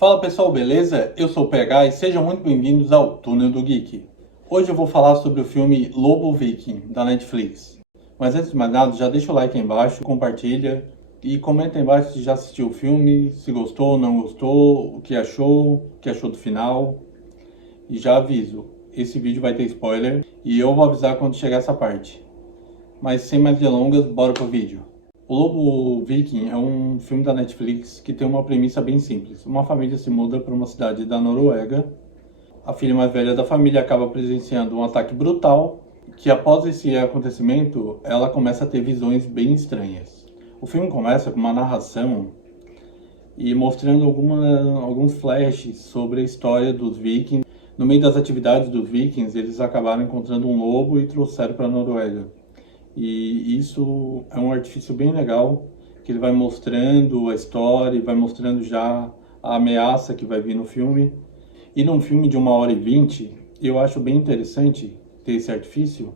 Fala pessoal, beleza? Eu sou o PH e sejam muito bem-vindos ao Túnel do Geek. Hoje eu vou falar sobre o filme Lobo Viking, da Netflix. Mas antes de mais nada, já deixa o like aí embaixo, compartilha e comenta aí embaixo se já assistiu o filme, se gostou, não gostou, o que achou do final. E já aviso, esse vídeo vai ter spoiler e eu vou avisar quando chegar essa parte. Mas sem mais delongas, bora pro vídeo. O Lobo Viking é um filme da Netflix que tem uma premissa bem simples. Uma família se muda para uma cidade da Noruega. A filha mais velha da família acaba presenciando um ataque brutal, que após esse acontecimento, ela começa a ter visões bem estranhas. O filme começa com uma narração e mostrando alguns flashes sobre a história dos vikings. No meio das atividades dos vikings, eles acabaram encontrando um lobo e trouxeram para a Noruega. E isso é um artifício bem legal, que ele vai mostrando a história e vai mostrando já a ameaça que vai vir no filme. E num filme de 1h20, eu acho bem interessante ter esse artifício,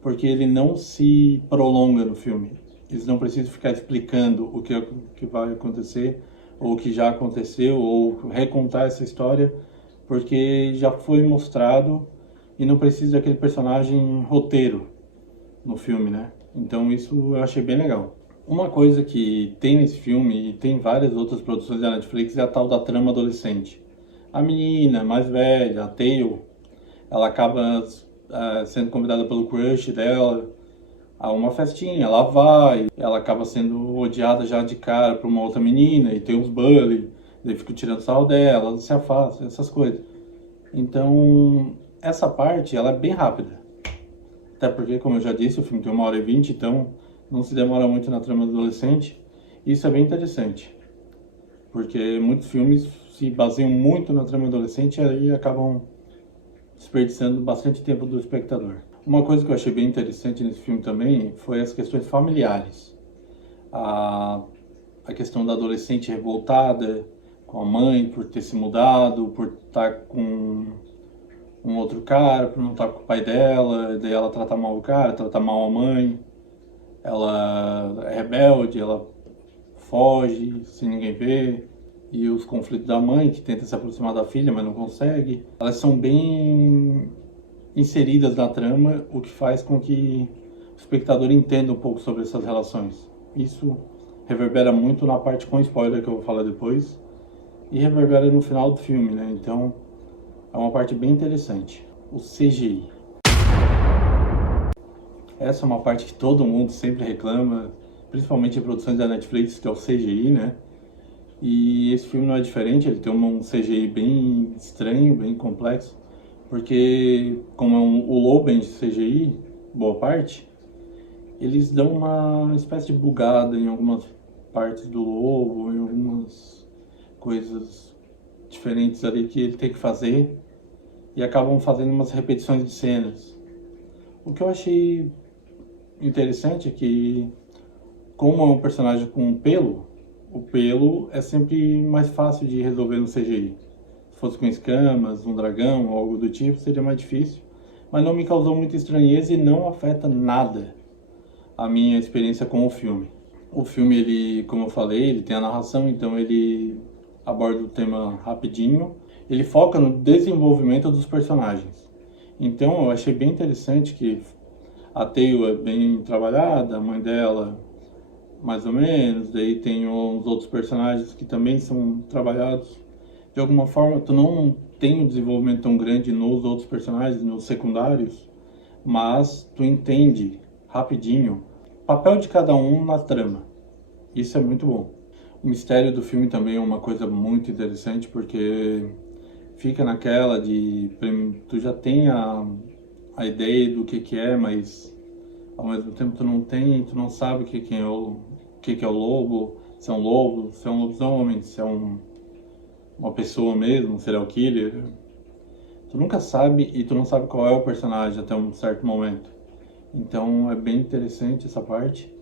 porque ele não se prolonga no filme. Eles não precisam ficar explicando o que vai acontecer, ou o que já aconteceu, ou recontar essa história, porque já foi mostrado e não precisa daquele personagem roteiro no filme, né? Então isso eu achei bem legal. Uma coisa que tem nesse filme, e tem várias outras produções da Netflix, é a tal da trama adolescente. A menina mais velha, a Tail, ela acaba sendo convidada pelo crush dela a uma festinha, ela vai, ela acaba sendo odiada já de cara por uma outra menina, e tem uns bully, daí fica tirando sarro dela, ela se afasta, essas coisas. Então, essa parte, ela é bem rápida. Até porque, como eu já disse, o filme tem 1h20, então não se demora muito na trama do adolescente. Isso é bem interessante, porque muitos filmes se baseiam muito na trama adolescente e aí acabam desperdiçando bastante tempo do espectador. Uma coisa que eu achei bem interessante nesse filme também foi as questões familiares. A, a questão da adolescente revoltada com a mãe por ter se mudado, por estar com um outro cara, por não estar com o pai dela, daí ela trata mal o cara, trata mal a mãe, ela é rebelde, ela foge sem ninguém ver, e os conflitos da mãe, que tenta se aproximar da filha, mas não consegue. Elas são bem inseridas na trama, o que faz com que o espectador entenda um pouco sobre essas relações. Isso reverbera muito na parte com spoiler que eu vou falar depois, e reverbera no final do filme, né? Então é uma parte bem interessante. O CGI. Essa é uma parte que todo mundo sempre reclama, principalmente em produções da Netflix, que é o CGI, né? E esse filme não é diferente, ele tem um CGI bem estranho, bem complexo, porque como é o lobo de CGI, boa parte, eles dão uma espécie de bugada em algumas partes do lobo, em algumas coisas diferentes ali que ele tem que fazer, e acabam fazendo umas repetições de cenas. O que eu achei interessante é que, como é um personagem com pelo, o pelo é sempre mais fácil de resolver no CGI. Se fosse com escamas, um dragão ou algo do tipo, seria mais difícil. Mas não me causou muita estranheza e não afeta nada a minha experiência com o filme. O filme, ele, como eu falei, ele tem a narração, então ele aborda o tema rapidinho. Ele foca no desenvolvimento dos personagens. Então eu achei bem interessante que a Tail é bem trabalhada, a mãe dela mais ou menos, daí tem os outros personagens que também são trabalhados. De alguma forma, tu não tem um desenvolvimento tão grande nos outros personagens, nos secundários, mas tu entende rapidinho o papel de cada um na trama. Isso é muito bom. O mistério do filme também é uma coisa muito interessante, porque fica naquela de tu já tem a ideia do que é, mas ao mesmo tempo tu não tem, tu não sabe o que é o lobo, se é um lobo, se é um lobisomem, se é uma pessoa mesmo, um serial killer. Tu nunca sabe e tu não sabe qual é o personagem até um certo momento. Então é bem interessante essa parte.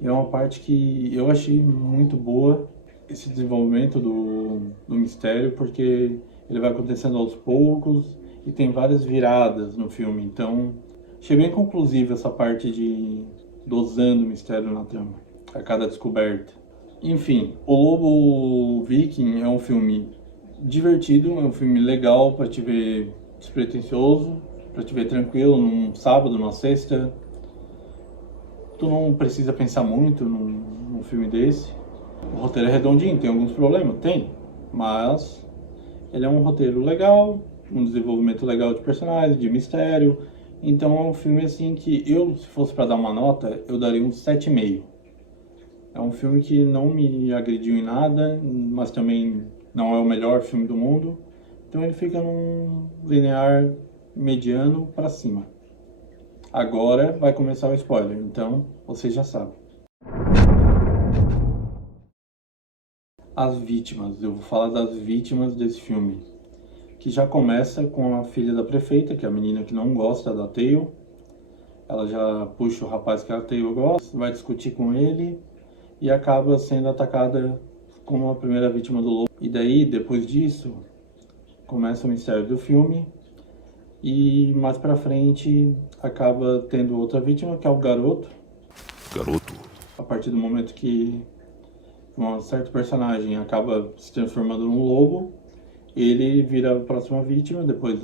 E é uma parte que eu achei muito boa, esse desenvolvimento do mistério, porque ele vai acontecendo aos poucos e tem várias viradas no filme. Então achei bem conclusiva essa parte de dosando o mistério na trama, a cada descoberta. Enfim, O Lobo Viking é um filme divertido, é um filme legal pra te ver despretensioso, pra te ver tranquilo num sábado, numa sexta. Tu não precisa pensar muito num filme desse. O roteiro é redondinho, tem alguns problemas? Tem. Mas ele é um roteiro legal, um desenvolvimento legal de personagens, de mistério. Então é um filme assim que eu, se fosse para dar uma nota, eu daria um 7,5. É um filme que não me agrediu em nada, mas também não é o melhor filme do mundo. Então ele fica num linear mediano para cima. Agora vai começar o spoiler, então você já sabe. As vítimas, eu vou falar das vítimas desse filme, que já começa com a filha da prefeita, que é a menina que não gosta da Tail. Ela já puxa o rapaz que a Tail gosta, vai discutir com ele e acaba sendo atacada como a primeira vítima do lobo. E daí, depois disso, começa o mistério do filme e mais pra frente acaba tendo outra vítima, que é o garoto. Garoto. A partir do momento que um certo personagem acaba se transformando num lobo, ele vira a próxima vítima, depois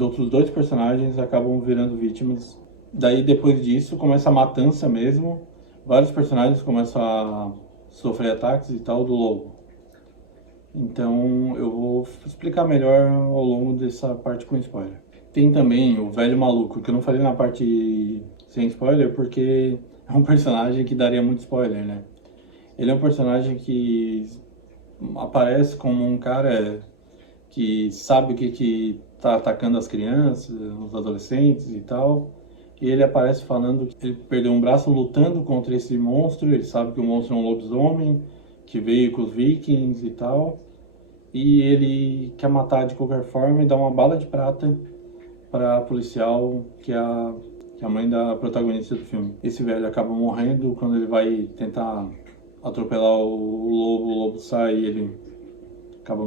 outros dois personagens acabam virando vítimas. Daí depois disso começa a matança mesmo, vários personagens começam a sofrer ataques e tal do lobo. Então eu vou explicar melhor ao longo dessa parte com spoiler. Tem também o velho maluco, que eu não falei na parte sem spoiler porque é um personagem que daria muito spoiler, né? Ele é um personagem que aparece como um cara que sabe o que tá atacando as crianças, os adolescentes e tal. E ele aparece falando que ele perdeu um braço lutando contra esse monstro, ele sabe que o monstro é um lobisomem, que veio com os vikings e tal. E ele quer matar de qualquer forma e dá uma bala de prata para a policial, que é a mãe da protagonista do filme. Esse velho acaba morrendo quando ele vai tentar atropelar o lobo sai e ele acaba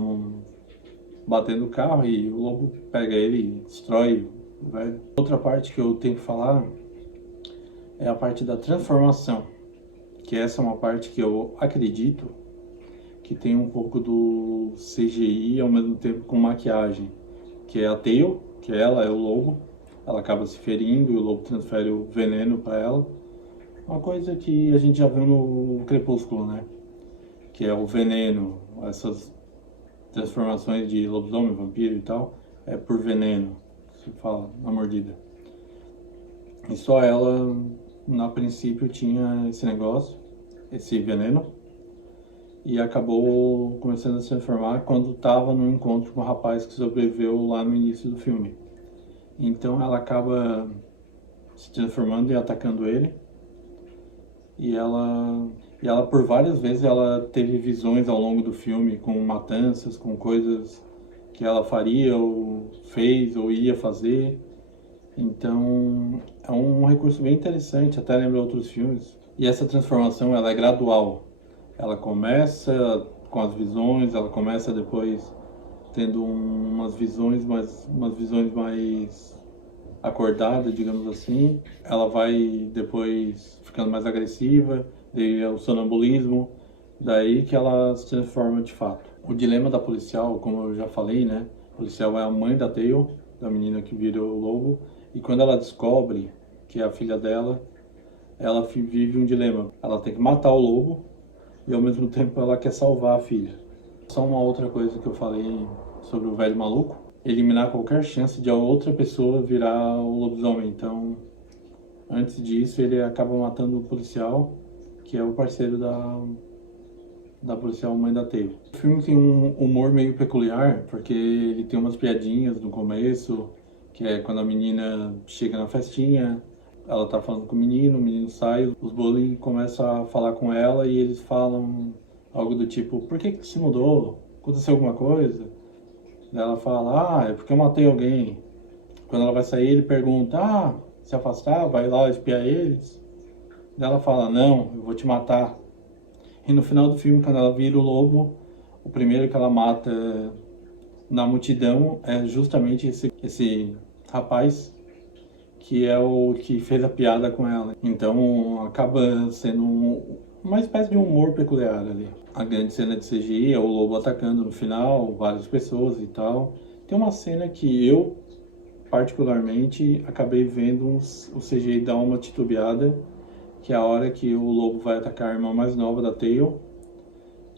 batendo o carro e o lobo pega ele e destrói o velho. Outra parte que eu tenho que falar é a parte da transformação, que essa é uma parte que eu acredito que tem um pouco do CGI ao mesmo tempo com maquiagem, que é a Tail, que ela é o lobo, ela acaba se ferindo e o lobo transfere o veneno para ela. Uma coisa que a gente já viu no Crepúsculo, né? Que é o veneno, essas transformações de lobisomem, vampiro e tal, é por veneno, se fala, na mordida. E só ela, a princípio, tinha esse negócio, esse veneno, e acabou começando a se transformar quando estava no encontro com o rapaz que sobreviveu lá no início do filme. Então ela acaba se transformando e atacando ele, e ela por várias vezes ela teve visões ao longo do filme com matanças, com coisas que ela faria ou fez ou ia fazer. Então é um recurso bem interessante, até lembra outros filmes. E essa transformação ela é gradual. Ela começa com as visões, ela começa depois tendo umas visões mais acordada, digamos assim. Ela vai depois ficando mais agressiva, daí é o sonambulismo, daí que ela se transforma de fato. O dilema da policial, como eu já falei, né? A policial é a mãe da Tail, da menina que vira o lobo, e quando ela descobre que é a filha dela, ela vive um dilema. Ela tem que matar o lobo e ao mesmo tempo ela quer salvar a filha. Só uma outra coisa que eu falei sobre o velho maluco, eliminar qualquer chance de a outra pessoa virar o lobisomem. Então, antes disso, ele acaba matando o policial, que é o parceiro da policial mãe da Tail. O filme tem um humor meio peculiar, porque ele tem umas piadinhas no começo, que é quando a menina chega na festinha, ela tá falando com o menino sai, os bullies começam a falar com ela e eles falam algo do tipo, por que se mudou? Aconteceu alguma coisa? Daí ela fala, é porque eu matei alguém. Quando ela vai sair, ele pergunta, se afastar, vai lá espiar eles? Daí ela fala, não, eu vou te matar. E no final do filme, quando ela vira o lobo, o primeiro que ela mata na multidão é justamente esse rapaz, que é o que fez a piada com ela. Então acaba sendo uma espécie de humor peculiar ali. A grande cena de CGI é o lobo atacando no final, várias pessoas e tal. Tem uma cena que eu, particularmente, acabei vendo o CGI dar uma titubeada, que é a hora que o lobo vai atacar a irmã mais nova da Tail,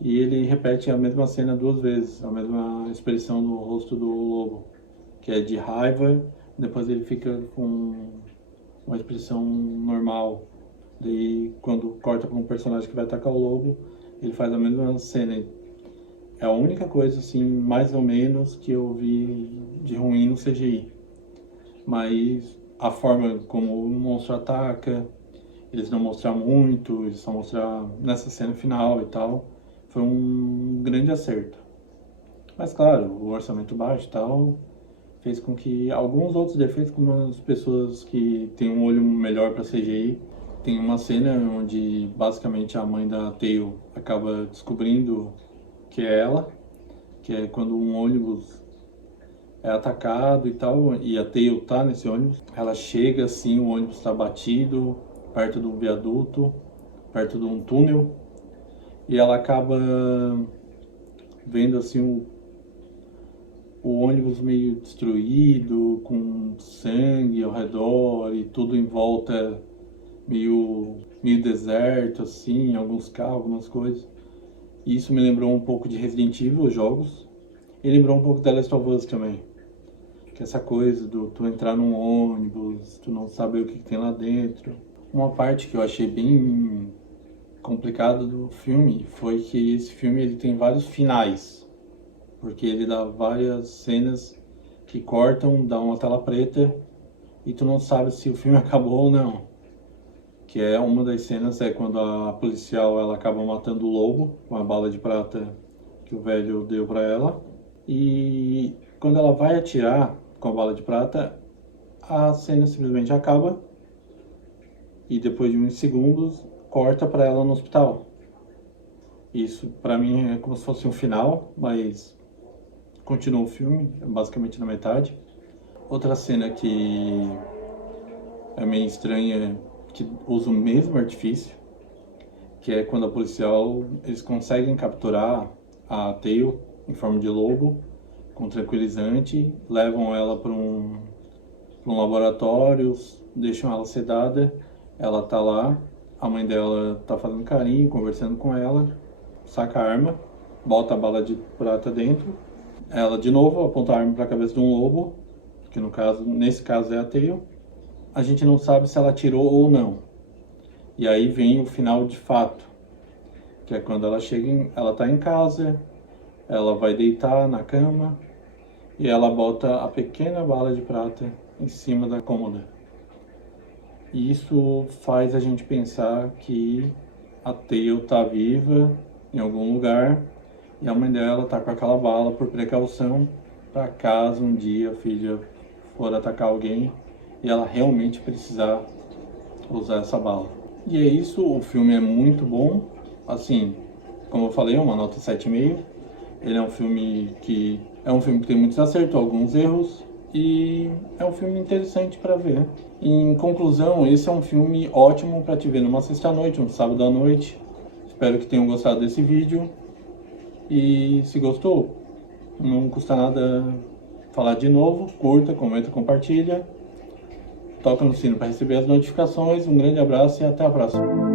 e ele repete a mesma cena 2 vezes, a mesma expressão no rosto do lobo, que é de raiva, depois ele fica com uma expressão normal. Daí, quando corta para um personagem que vai atacar o lobo, ele faz a mesma cena. É a única coisa, assim, mais ou menos, que eu vi de ruim no CGI. Mas a forma como o monstro ataca, eles não mostrar muito, eles só mostrar nessa cena final e tal, foi um grande acerto. Mas claro, o orçamento baixo e tal fez com que alguns outros defeitos, como as pessoas que têm um olho melhor para CGI, tem uma cena onde basicamente a mãe da Tail acaba descobrindo que é ela, que é quando um ônibus é atacado e tal, e a Tail tá nesse ônibus. Ela chega assim, o ônibus está batido, perto de um viaduto, perto de um túnel, e ela acaba vendo assim o ônibus meio destruído, com sangue ao redor e tudo em volta meio deserto, assim, alguns carros, algumas coisas. E isso me lembrou um pouco de Resident Evil, os jogos, e lembrou um pouco de The Last of Us também. Que é essa coisa do tu entrar num ônibus, tu não saber o que tem lá dentro. Uma parte que eu achei bem complicada do filme foi que esse filme ele tem vários finais, porque ele dá várias cenas que cortam, dá uma tela preta e tu não sabe se o filme acabou ou não. Que é uma das cenas é quando a policial ela acaba matando o lobo com a bala de prata que o velho deu para ela, e quando ela vai atirar com a bala de prata, a cena simplesmente acaba e depois de uns segundos corta para ela no hospital. Isso para mim é como se fosse um final, mas continua o filme, basicamente na metade. Outra cena que é meio estranha, que usa o mesmo artifício, que é quando a policial, eles conseguem capturar a Tail em forma de lobo, com tranquilizante, levam ela para um laboratório, deixam ela sedada, ela tá lá, a mãe dela tá fazendo carinho, conversando com ela, saca a arma, bota a bala de prata dentro, ela de novo aponta a arma para a cabeça de um lobo, que no caso, nesse caso é a Tail. A gente não sabe se ela atirou ou não. E aí vem o final de fato, que é quando ela chega, ela tá em casa, ela vai deitar na cama e ela bota a pequena bala de prata em cima da cômoda. E isso faz a gente pensar que a Tail tá viva em algum lugar e a mãe dela tá com aquela bala por precaução, para caso um dia a filha for atacar alguém e ela realmente precisar usar essa bala. E é isso, o filme é muito bom, assim, como eu falei, é uma nota 7,5. Ele é um filme que tem muitos acertos, alguns erros, e é um filme interessante para ver. Em conclusão, esse é um filme ótimo para te ver numa sexta-noite, um sábado à noite. Espero que tenham gostado desse vídeo. E se gostou, não custa nada falar de novo, curta, comenta, compartilha. Toca no sino para receber as notificações. Um grande abraço e até a próxima.